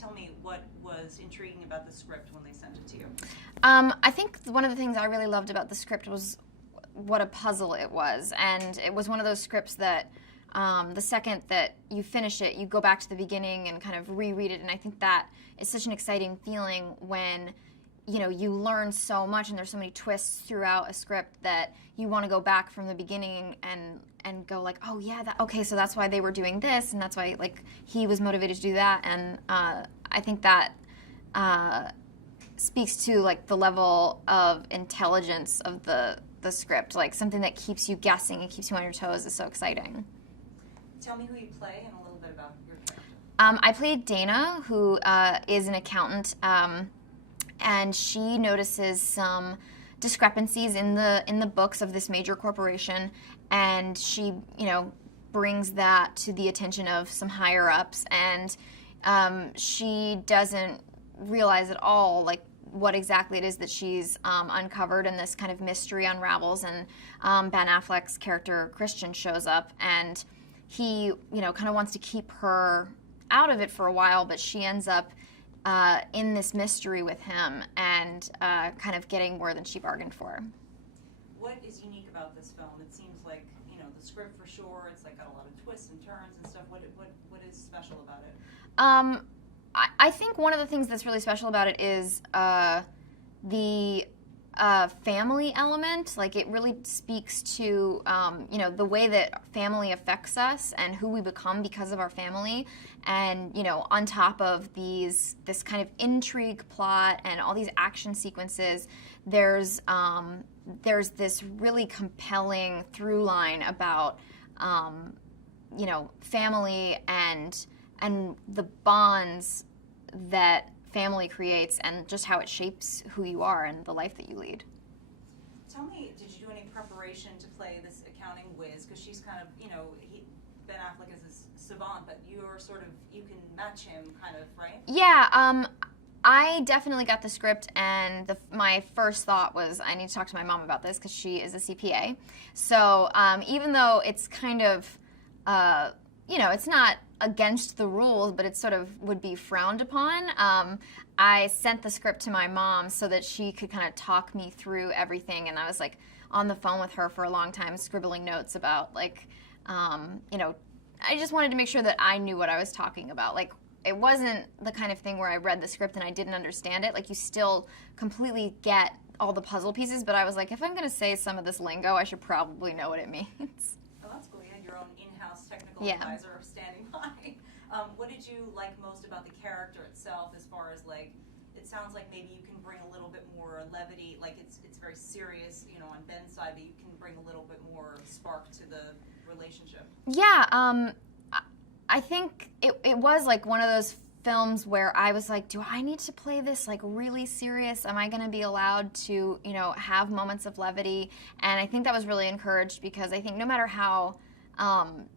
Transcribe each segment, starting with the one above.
tell me what was intriguing about the script when they sent it to you. I think one of the things I really loved about the script was what a puzzle it was. And it was one of those scripts that the second that you finish it, you go back to the beginning and kind of reread it. And I think that is such an exciting feeling when you learn so much and there's so many twists throughout a script that you want to go back from the beginning and go like, oh yeah, okay, so that's why they were doing this, and that's why like he was motivated to do that. And I think that speaks to like the level of intelligence of the script, like something that keeps you guessing and keeps you on your toes is so exciting. Tell me who you play and a little bit about your character. I played Dana, who is an accountant. And she notices some discrepancies in the books of this major corporation, and she, brings that to the attention of some higher ups, and she doesn't realize at all like what exactly it is that she's uncovered, and this kind of mystery unravels, and Ben Affleck's character Christian shows up, and he, kind of wants to keep her out of it for a while, but she ends up in this mystery with him and kind of getting more than she bargained for. What is unique about this film? It seems like, the script for sure, it's like got a lot of twists and turns and stuff. What is special about it? I think one of the things that's really special about it is the family element. Like it really speaks to the way that family affects us and who we become because of our family. And on top of this kind of intrigue plot and all these action sequences, there's this really compelling through line about family and the bonds that family creates and just how it shapes who you are and the life that you lead. Tell me, did you do any preparation to play this accounting whiz? Because she's kind of, Ben Affleck is a savant, but you can match him kind of, right? Yeah, I definitely got the script, and my first thought was I need to talk to my mom about this because she is a CPA. So even though it's kind of, it's not against the rules, but it sort of would be frowned upon, I sent the script to my mom so that she could kind of talk me through everything, and I was like on the phone with her for a long time scribbling notes about like, I just wanted to make sure that I knew what I was talking about. Like, it wasn't the kind of thing where I read the script and I didn't understand it. Like, you still completely get all the puzzle pieces, but I was like, if I'm going to say some of this lingo, I should probably know what it means. Oh, that's cool. You had your own in-house technical advisor standing by. What did you like most about the character itself as far as, like, it sounds like maybe you can bring a little bit more levity, like it's very serious, on Ben's side, but you can bring a little bit more spark to the relationship. Yeah, I think it was like one of those films where I was like, do I need to play this like really serious? Am I going to be allowed to, have moments of levity? And I think that was really encouraged because I think no matter how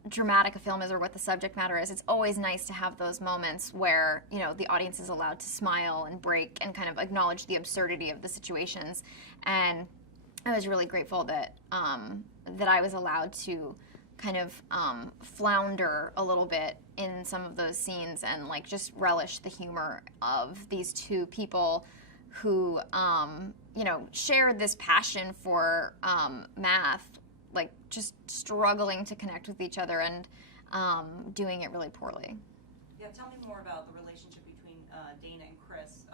dramatic a film is or what the subject matter is, it's always nice to have those moments where, the audience is allowed to smile and break and kind of acknowledge the absurdity of the situations. And I was really grateful that that I was allowed to kind of flounder a little bit in some of those scenes and like just relish the humor of these two people who share this passion for math, like just struggling to connect with each other and doing it really poorly. Yeah, tell me more about the relationship between Dana and Chris.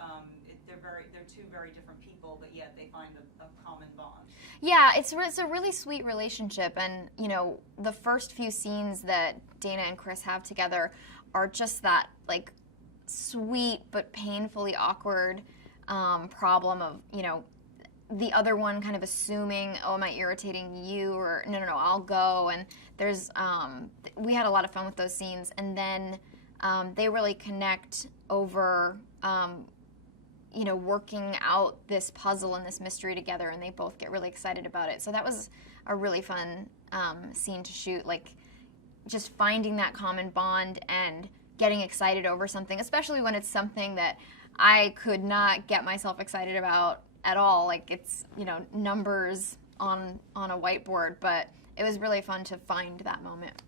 They're two very different people, but yet they find a common bond. Yeah, it's a really sweet relationship, and the first few scenes that Dana and Chris have together are just that like sweet but painfully awkward problem of the other one kind of assuming, oh, am I irritating you, or no, I'll go. And there's we had a lot of fun with those scenes, and then they really connect over working out this puzzle and this mystery together, and they both get really excited about it. So that was a really fun scene to shoot, like just finding that common bond and getting excited over something, especially when it's something that I could not get myself excited about at all. Like it's, numbers on a whiteboard, but it was really fun to find that moment.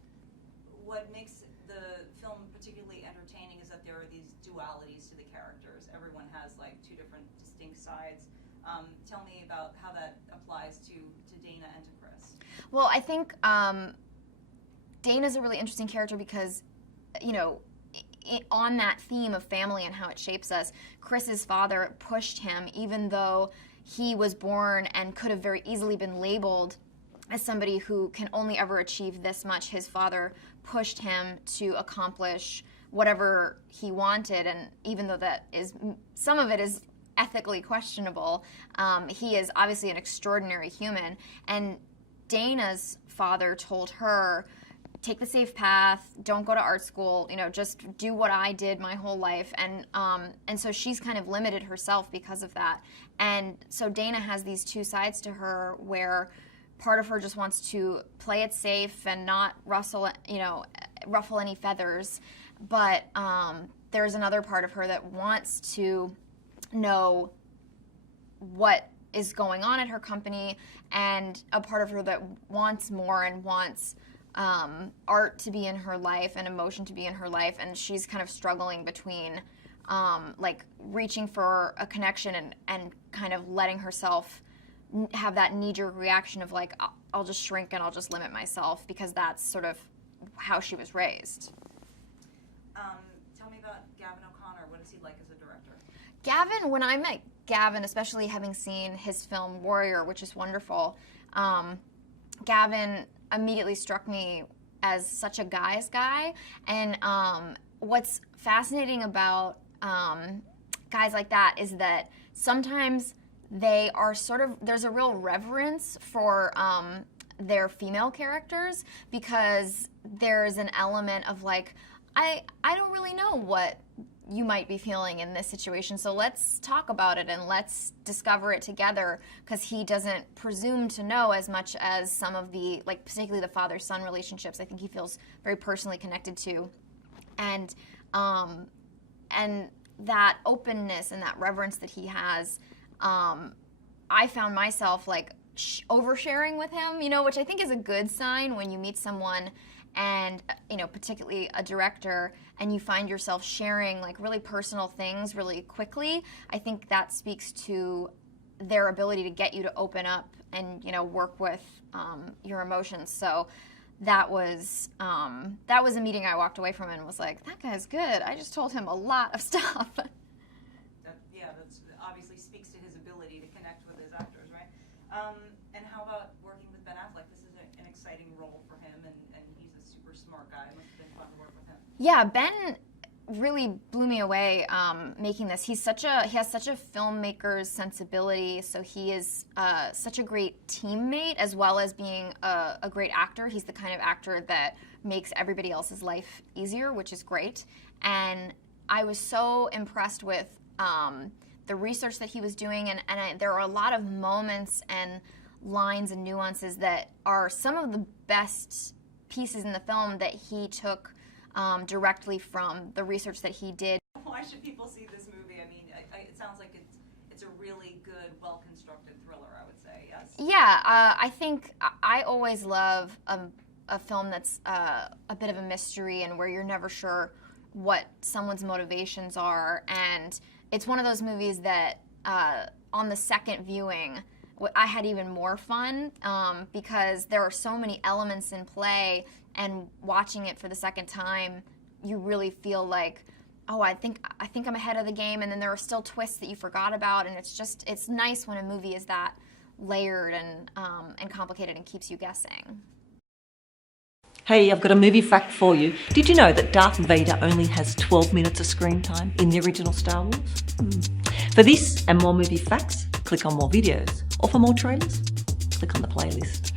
What makes the film particularly entertaining is that there are these dualities to the characters. Everyone has like two different distinct sides. Tell me about how that applies to Dana and to Chris. Well, I think Dana's a really interesting character because, you know, on that theme of family and how it shapes us, Chris's father pushed him, even though he was born and could have very easily been labeled as somebody who can only ever achieve this much. His father pushed him to accomplish whatever he wanted, and even though that is, some of it is ethically questionable, he is obviously an extraordinary human. And Dana's father told her, take the safe path, don't go to art school, you know, just do what I did my whole life. And so she's kind of limited herself because of that. And so Dana has these two sides to her where part of her just wants to play it safe and not ruffle any feathers. But there's another part of her that wants to know what is going on at her company, and a part of her that wants more and wants art to be in her life and emotion to be in her life, and she's kind of struggling between like reaching for a connection and kind of letting herself have that knee-jerk reaction of like, I'll just shrink and I'll just limit myself, because that's sort of how she was raised. Tell me about Gavin O'Connor. What is he like as a director? Gavin, when I met Gavin, especially having seen his film Warrior, which is wonderful, Gavin immediately struck me as such a guy's guy. And what's fascinating about guys like that is that sometimes they are sort of, there's a real reverence for their female characters, because there's an element of like, I don't really know what you might be feeling in this situation, so let's talk about it and let's discover it together, because he doesn't presume to know as much as some of the, like particularly the father-son relationships, I think he feels very personally connected to. And that openness and that reverence that he has, I found myself like oversharing with him, you know, which I think is a good sign when you meet someone and, you know, particularly a director, and you find yourself sharing like really personal things really quickly. I think that speaks to their ability to get you to open up and, you know, work with your emotions. So that was a meeting I walked away from and was like, that guy's good. I just told him a lot of stuff. That obviously speaks to his ability to connect with his actors, right? And how about working with Ben Affleck? This is an exciting role for him, and he's a super smart guy. It must have been fun to work with him. Yeah, Ben really blew me away making this. He has such a filmmaker's sensibility, so he is such a great teammate as well as being a great actor. He's the kind of actor that makes everybody else's life easier, which is great. And I was so impressed with the research that he was doing, and there are a lot of moments and lines and nuances that are some of the best pieces in the film that he took directly from the research that he did. Why should people see this movie? I mean, it sounds like it's a really good, well-constructed thriller, I would say, yes? Yeah, I think I always love a film that's a bit of a mystery and where you're never sure what someone's motivations are. And it's one of those movies that on the second viewing, I had even more fun because there are so many elements in play, and watching it for the second time, you really feel like, oh, I think I'm ahead of the game, and then there are still twists that you forgot about, and it's nice when a movie is that layered and complicated and keeps you guessing. Hey, I've got a movie fact for you. Did you know that Darth Vader only has 12 minutes of screen time in the original Star Wars? For this and more movie facts, click on more videos. Or for more trailers, click on the playlist.